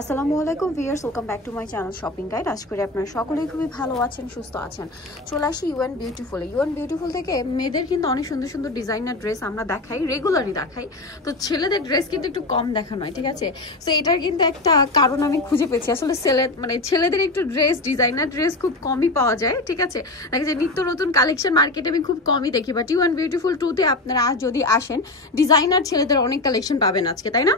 আসসালামু আলাইকুম viewers, welcome back to my channel shopping guide. আশা করি আপনারা সকলেই খুবই ভালো আছেন, সুস্থ আছেন। চলে আসি ইউএন বিউটিফুল থেকে মেয়েদের কিন্তু অনেক সুন্দর সুন্দর ডিজাইনার ড্রেস আমরা দেখাই, রেগুলারই দেখাই। তো ছেলেদের ড্রেস কিন্তু একটু কম দেখানো হয়, ঠিক আছে? তো এটার কিন্তু একটা কারণ আমি খুঁজে পেয়েছি। আসলে ছেলেদের একটু ড্রেস, ডিজাইনার ড্রেস খুব কমই পাওয়া যায়, ঠিক আছে? দেখা যায় নিত্য নতুন কালেকশন মার্কেটে আমি খুব কমই দেখি, বাট ইউএন বিউটিফুল 2 তে আপনারা যদি আসেন ডিজাইনার ছেলেদের অনেক কালেকশন পাবেন আজকে, তাই না?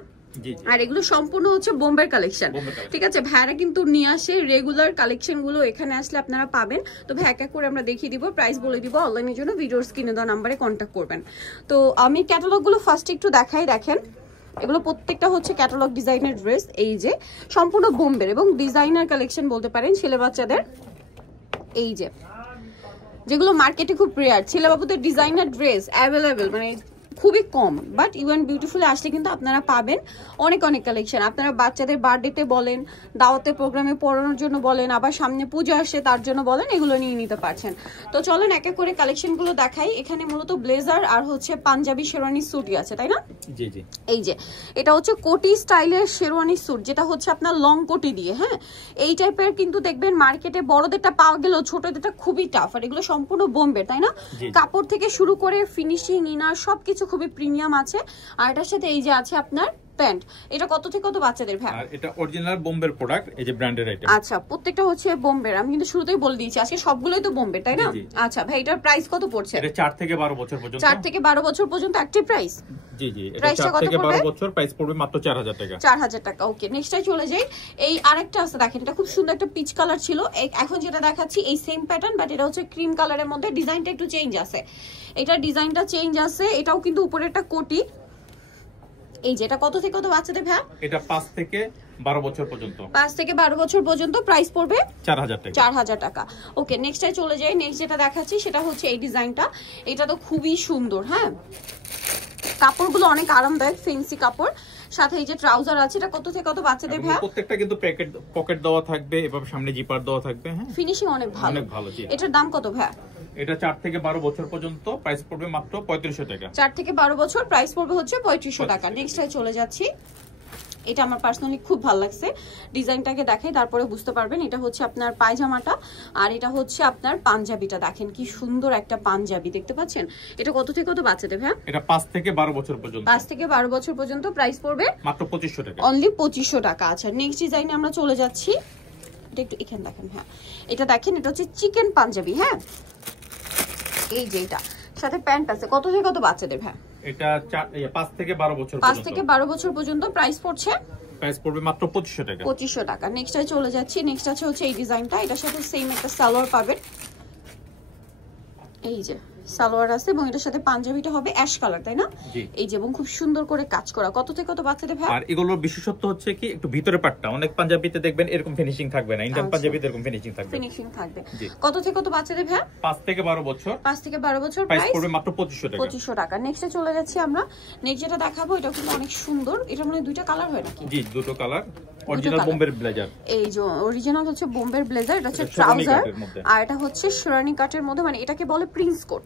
আর এগুলো সম্পূর্ণ হচ্ছে বোম্বের কালেকশন, ঠিক আছে? ভাইরা কিন্তু নিয়ে আসে রেগুলার কালেকশন গুলো, এখানে আসলে আপনারা পাবেন। তো ভাই এক এক করে আমরা দেখিয়ে দিব, প্রাইস বলে দিব। অনলাইনের জন্য ভিডিওর স্ক্রিনে দেওয়া নাম্বারে কন্ট্যাক্ট করবেন। তো আমি ক্যাটালগ গুলো ফার্স্ট একটু দেখাই। দেখেন এগুলো প্রত্যেকটা হচ্ছে ক্যাটালগ ডিজাইনের ড্রেস, এই যে সম্পূর্ণ বোম্বের এবং ডিজাইনার কালেকশন বলতে পারেন ছেলে বাচ্চাদের। এই যে যেগুলো মার্কেটে খুব রেয়ার, ছেলে বাবুদের ডিজাইনার ড্রেস অ্যাভেলেবেল মানে খুবই কম, বাট ইউএন বিউটিফুলে আসলে কিন্তু আপনারা পাবেন অনেক অনেক কালেকশন। আপনারা বাচ্চাদের বার্থডেতে বলেন, দাওয়াতের প্রোগ্রামে পড়ানোর জন্য বলেন, আবার সামনে পুজো আসে তার জন্য বলেন, এগুলো নিয়ে নিতে পারছেন। তো চলেন এক এক করে কালেকশনগুলো দেখাই। এখানে মূলত ব্লেজার আর হচ্ছে পাঞ্জাবি শেরওয়ানি স্যুটই আছে, তাই না? জি জি। এই যে এটা হচ্ছে কোটি স্টাইলের শেরওয়ানি স্যুট, যেটা হচ্ছে আপনার লং কোটি দিয়ে। হ্যাঁ, এই টাইপের কিন্তু দেখবেন মার্কেটে বড়দেরটা পাওয়া গেলেও ছোটদেরটা খুবই টাফ। আর এগুলো সম্পূর্ণ বোম্বের, তাই না? কাপড় থেকে শুরু করে ফিনিশিং, ইনার সবকিছু খুবই প্রিমিয়াম আছে। আর এটার সাথে এই যে আছে আপনার প্যান্ট। এটা কত থেকে কত বাচ্চাদের ভাই? আর এটা অরিজিনাল বোম্বের প্রোডাক্ট, এই যে ব্র্যান্ডেড আইটেম। আচ্ছা, প্রত্যেকটা হচ্ছে বোম্বের। আমি কিন্তু শুরুতেই বলে দিয়েছি আজকে সবগুলোই তো বোম্বের, তাই না? আচ্ছা ভাই, এটার প্রাইস কত পড়ছে? এটা 4 থেকে 12 বছর পর্যন্ত। 4 থেকে 12 বছর পর্যন্ত অ্যাক্টিভ প্রাইস। জি জি, এটা 4 থেকে 12 বছর, প্রাইস পড়বে মাত্র 4000 টাকা। 4000 টাকা। ওকে, নেক্সটে চলে যাই। এই আরেকটা আছে দেখেন, এটা খুব সুন্দর একটা পিচ কালার ছিল। এখন যেটা দেখাচ্ছি এই সেম প্যাটার্ন, বাট এটা হচ্ছে ক্রিম কালারের মধ্যে, ডিজাইনটা একটু চেঞ্জ আছে। এটা ডিজাইনটা চেঞ্জ আছে। এটাও কিন্তু উপরে একটা কোটি। এই যে এটা কত থেকে কত বাচ্চাদের ভাই? এটা 5 থেকে 12 বছর পর্যন্ত। 5 থেকে 12 বছর পর্যন্ত প্রাইস পড়বে 4000 টাকা। 4000 টাকা। ওকে, নেক্সটে চলে যাই। নেক্সট যেটা দেখাচ্ছি সেটা হচ্ছে এই ডিজাইনটা। এটা তো খুবই সুন্দর। হ্যাঁ, কাপড়গুলো অনেক আরামদায়ক, ফেন্সি কাপড়। সাথে এই যে ট্রাউজার আছে। এটা কত থেকে কত বাচ্চাদের ভাই? প্রত্যেকটা কিন্তু পকেট দেওয়া থাকবে এবং সামনে জিপার দেওয়া থাকবে। হ্যাঁ, ফিনিশিং অনেক ভালো, অনেক ভালো। জি, এটার দাম কত ভাই? এটা 4 থেকে 12 বছর পর্যন্ত, প্রাইস পড়বে মাত্র 3500 টাকা। 4 থেকে 12 বছর প্রাইস পড়বে হচ্ছে 3500 টাকা। নেক্সটে চলে যাচ্ছি। এটা আমার পার্সোনালি খুব ভালো লাগছে। ডিজাইনটাকে দেখাই, তারপরে বুঝতে পারবেন। এটা হচ্ছে আপনার পায়জামাটা, আর এটা হচ্ছে আপনার পাঞ্জাবিটা। দেখেন কি সুন্দর একটা পাঞ্জাবি, দেখতে পাচ্ছেন? এটা কত থেকে কত বাচ্চাদের ভাই? এটা 5 থেকে 12 বছর পর্যন্ত। 5 থেকে 12 বছর পর্যন্ত প্রাইস পড়বে মাত্র 2500 টাকা। অনলি 2500 টাকা। আচ্ছা, নেক্সট ডিজাইনে আমরা চলে যাচ্ছি। এটা একটু এখানে দেখেন। হ্যাঁ, এটা দেখেন, এটা হচ্ছে চিকেন পাঞ্জাবি। হ্যাঁ, এই যে এটা সাথে প্যান্ট আছে। কত থেকে কত বাচ্চাদের ভাই? এটা 5 থেকে 12 বছর 5 থেকে 12 বছর পর্যন্ত প্রাইস পড়ছে, প্রাইস পড়বে মাত্র 2500 টাকা। 2500 টাকা। নেক্সটে চলে যাচ্ছি। নেক্সট আছে হচ্ছে এই ডিজাইনটা। এটার সাথে সেম একটা সালোয়ার পাবেন। এই যে সালোয়ার আছে এবং এটার সাথে পাঞ্জাবিটা হবে অ্যাশ কালার, তাই না? এই যে, এবং খুব সুন্দর করে কাজ করা। কত থেকে কত বাচ্চাদের ভাই? আর এগুলোর বিশেষত্ব হচ্ছে কি একটু ভিতরে পাটটা, অনেক পাঞ্জাবিতে দেখবেন এরকম ফিনিশিং থাকবে না, ইন্ডিয়ান পাঞ্জাবিতে এরকম ফিনিশিং থাকবে। কত থেকে কত বাচ্চাদের ভাই? 5 থেকে 12 বছর। 5 থেকে 12 বছর প্রাইস পড়বে মাত্র 2500 টাকা। 2500 টাকা। নেক্সটে চলে যাচ্ছি আমরা। নেক্সট যেটা দেখাবো এটা কিন্তু অনেক সুন্দর। এটা মানে দুইটা কালার হয় নাকি? জি, দুটো কালার। অরিজিনাল বোম্বের ব্লেজার। এই যে অরিজিনাল হচ্ছে বোম্বের ব্লেজার। এটা হচ্ছে ট্রাউজার, আর এটা হচ্ছে শেরওয়ানি কাটের মধ্যে, মানে এটাকে বলে প্রিন্স কোট।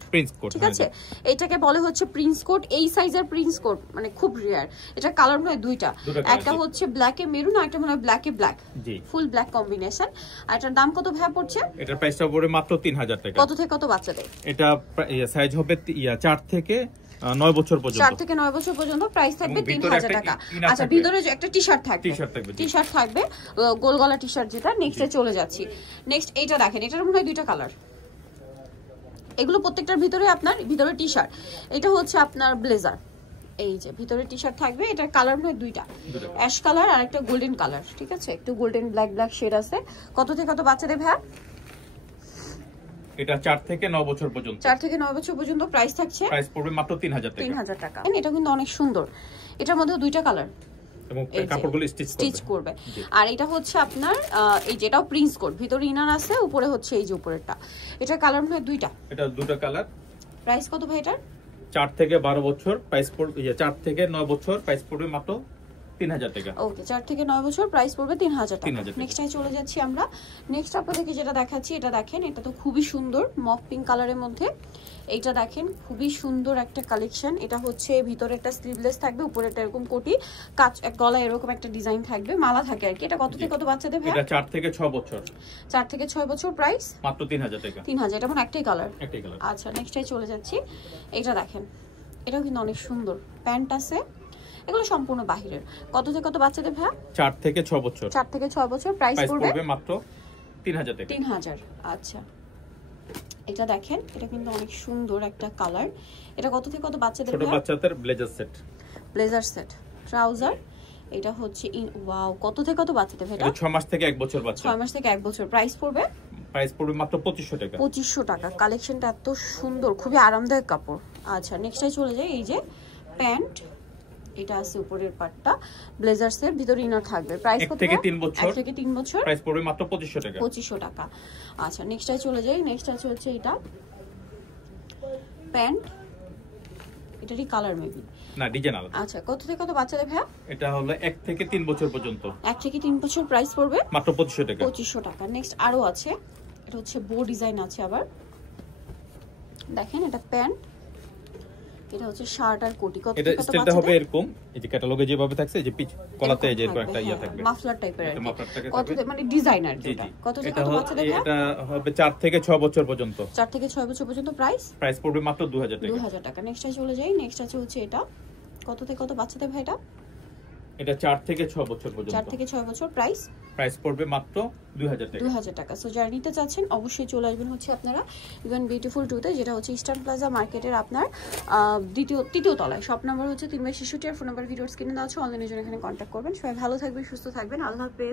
ঠিক আছে, এটাকে বলে হচ্ছে প্রিন্স কোট। এই সাইজের প্রিন্স কোট মানে খুব রেয়ার। এটা কালার মনে হয় দুইটা, একটা হচ্ছে ব্ল্যাক এ মেরুন, আর একটা মনে হয় ব্ল্যাক এ ব্ল্যাক, ফুল ব্ল্যাক কম্বিনেশন। আর এটার দাম কত ভাই পড়ছে? এটার প্রাইসটা পড়বে মাত্র 3000 টাকা। কত থেকে কত বাচ্চাদের? এটা সাইজ হবে 4 থেকে 9 বছর পর্যন্ত। 4 থেকে 9 বছর পর্যন্ত প্রাইস থাকবে 3000 টাকা। আচ্ছা, ভিতরে একটা টি-শার্ট থাকবে, টি-শার্ট থাকবে, গোল গলা টি-শার্ট যেটা। নেক্সটে চলে যাচ্ছি। নেক্সট এইটা দেখেন, এটার মনে হয় দুইটা কালার। এগুলো প্রত্যেকটার ভিতরে আপনার ভিতরে টি-শার্ট। এটা হচ্ছে আপনার ব্লেজার। এই যে ভিতরে টি-শার্ট থাকবে। এটার কালার মনে হয় দুইটা, অ্যাশ কালার আর একটা গোল্ডেন কালার। ঠিক আছে, একটু গোল্ডেন ব্ল্যাক শেড আছে। কত থেকে কত বাচ্চাদের ভাই? এটা 4 থেকে 9 বছর পর্যন্ত। 4 থেকে 9 বছর পর্যন্ত প্রাইস থাকছে, প্রাইস পড়বে মাত্র 3000 টাকা। এটা কিন্তু অনেক সুন্দর। এটার মধ্যে দুইটা কালার এবং কাপড়গুলো স্টিচ করবে। আর এটা হচ্ছে আপনার এই যেটাও প্রিন্স কোট, ভিতরে ইনার আছে, উপরে হচ্ছে এই যে উপরেরটা। এটা কালার মনে হয় দুইটা। এটা দুটো কালার। প্রাইস কত ভাই এটার? 4 থেকে 12 বছর প্রাইস পড়বে, 4 থেকে 9 বছর প্রাইস পড়বে মাত্র 3000 টাকা। ওকে 4 থেকে 9 বছর প্রাইস পড়বে 3000 টাকা। নেক্সটে চলে যাচ্ছি আমরা। নেক্সট আপনাদেরকে যেটা দেখাচ্ছি এটা দেখেন, এটা তো খুবই সুন্দর মফ পিঙ্ক কালারের মধ্যে। এইটা দেখেন খুবই সুন্দর একটা কালেকশন। এটা হচ্ছে ভিতরে একটা স্লিভলেস থাকবে, উপরে একটা এরকম কোটি কাচ, গলায় এরকম একটা ডিজাইন থাকবে, মালা থাকে আর কি। এটা কত থেকে কত বাচ্চাদের ভাই? এটা 4 থেকে 6 বছর। 4 থেকে 6 বছর প্রাইস মাত্র 3000 টাকা। 3000। এটা মানে একটাই কালার? একটাই কালার। আচ্ছা নেক্সটে চলে যাচ্ছি। এটা দেখেন, এটাও কিন্তু অনেক সুন্দর, প্যান্ট আছে, এগুলো সম্পূর্ণ বাহিরের। কত থেকে কত বাচ্চাদের ভাই? 4 থেকে 6 বছর। 4 থেকে 6 বছর প্রাইস পড়বে মাত্র 3000 টাকা। 3000। আচ্ছা এটা দেখেন, এটা কিন্তু অনেক সুন্দর একটা কালার। এটা কত থেকে কত বাচ্চাদের? ছোট বাচ্চাদের blazer set. Blazer set, trouser. এটা হচ্ছে ওয়াও, কত থেকে কত বাচ্চাদের ভাই? এটা 6 মাস থেকে 1 বছর বাচ্চা। 6 মাস থেকে 1 বছর। প্রাইস পড়বে মাত্র 2500 টাকা। 2500 টাকা। কালেকশনটা এত সুন্দর, খুবই আরামদায়ক কাপড়। আচ্ছা নেক্সটে চলে যাই। এই যে প্যান্ট, এটা আছে উপরের পাটটা, ব্লেজার সেট, ভিতরে ইনার থাকবে। প্রাইস কত? 1 থেকে 3 বছর। 1 থেকে 3 বছর প্রাইস পড়বে মাত্র 2500 টাকা। 2500 টাকা। আচ্ছা নেক্সটে চলে যাই। নেক্সট আছে হচ্ছে এটা প্যান্ট, এটারই কালার মেবি না, ডিজাইন আলাদা। আচ্ছা কত থেকে কত বাচ্চাদের ভাই? এটা হলো 1 থেকে 3 বছর পর্যন্ত। 1 থেকে 3 বছর প্রাইস পড়বে মাত্র 2500 টাকা। 2500 টাকা। নেক্সট আরো আছে, এটা হচ্ছে বো ডিজাইন আছে আবার। দেখেন এটা প্যান্ট, এটা হচ্ছে শার্ট আর কোটি। কত এটা স্টাইলটা হবে এরকম, এই যে ক্যাটালগে যেভাবে থাকছে, এই যে পিচ কলাতে এই যে এরকম একটা ইয়া থাকবে, মাফলার টাইপের আর কি। কত মানে ডিজাইনার যেটা। কত থেকে কত বাচ্চাদের? এটা হবে 4 থেকে 6 বছর পর্যন্ত। 4 থেকে 6 বছর পর্যন্ত প্রাইস পড়বে মাত্র 2000 টাকা। 2000 টাকা। নেক্সটে চলে যাই। নেক্সট আছে হচ্ছে এটা, কত থেকে কত বাচ্চাদের ভাই? এটা 4 থেকে 6 বছর পর্যন্ত। 4 থেকে 6 বছর প্রাইস পড়বে মাত্র 2000 টাকা। 2000 টাকা। সো যারা নিতে চাচ্ছেন অবশ্যই চলে আসবেন হচ্ছে আপনারা ইভেন বিউটিফুল টুতে, যেটা হচ্ছে ইস্টার্ন প্লাজা মার্কেটের আপনার তৃতীয় তলায়। শপ নাম্বার হচ্ছে 3/66 আর ফোন নাম্বার ভিডিওর স্ক্রিনে দেওয়া আছে। অনলাইনের জন্য এখানে কন্ট্যাক্ট করবেন। সবাই ভালো থাকবেন, সুস্থ থাকবেন। আল্লাহ হাফেজ।